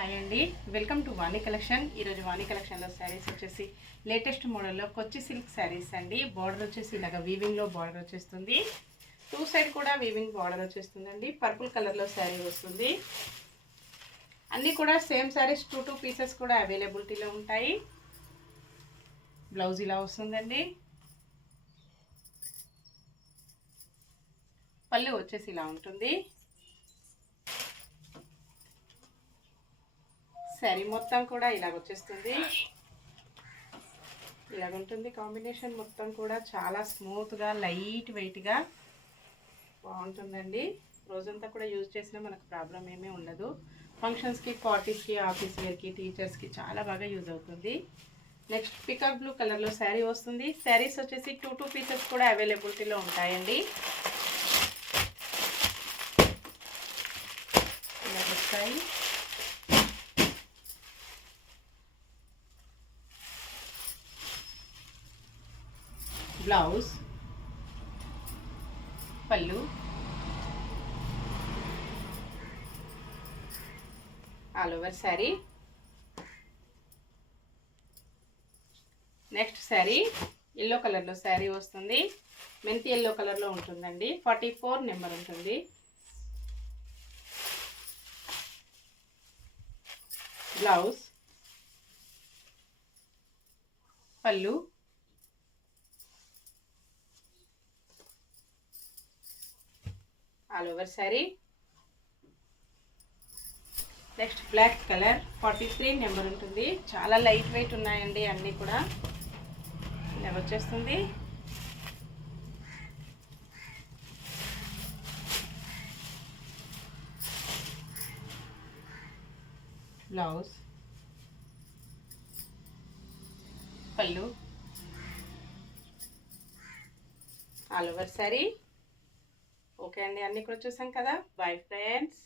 హాయ్ అండి, welcome to వాణి కలెక్షన్. ఈరోజు వాణి కలెక్షన్లో శారీస్ వచ్చేసి లేటెస్ట్ మోడల్లో కొచ్చి సిల్క్ శారీస్ అండి. బార్డర్ వచ్చేసి ఇలాగ వీవింగ్లో బార్డర్ వచ్చేస్తుంది. టూ సైడ్ కూడా వీవింగ్ బార్డర్ వచ్చేస్తుందండి. పర్పుల్ కలర్లో శారీ వస్తుంది. అన్నీ కూడా సేమ్ శారీస్, టూ పీసెస్ కూడా అవైలబిలిటీలో ఉంటాయి. బ్లౌజ్ ఇలా వస్తుందండి. పళ్ళు వచ్చేసి ఇలా ఉంటుంది. శారీ మొత్తం కూడా ఇలాగ వచ్చేస్తుంది. ఇలాగ ఉంటుంది కాంబినేషన్. మొత్తం కూడా చాలా స్మూత్గా లైట్ వెయిట్గా బాగుంటుందండి. రోజంతా కూడా యూజ్ చేసినా మనకు ప్రాబ్లం ఏమీ ఉండదు. ఫంక్షన్స్కి, పార్టీస్కి, ఆఫీస్ వేర్కి, టీచర్స్కి చాలా బాగా యూజ్ అవుతుంది. నెక్స్ట్ పికాక్ బ్లూ కలర్లో శారీ వస్తుంది. శారీస్ వచ్చేసి టూ పీసెస్ కూడా అవైలబిలిటీలో ఉంటాయండి. ఇలా వస్తాయి. బ్లౌజ్, పళ్ళు, ఆల్ ఓవర్ శారీ. నెక్స్ట్ శారీ ఎల్లో కలర్లో శారీ వస్తుంది. మెంతి ఎల్లో కలర్లో ఉంటుందండి. 44 నెంబర్ ఉంటుంది. బ్లౌజ్, పళ్ళు, all over sari. Next black colour 43 number ఉంటుంది. చాలా లైట్ వెయిట్ ఉన్నాయండి అన్నీ కూడా. ఇలా వచ్చేస్తుంది. బ్లౌజ్, పళ్ళు, ఆల్ ఓవర్ శారీ. ఓకే అండి, అన్నీ కూడా చూసాం కదా. Bye friends.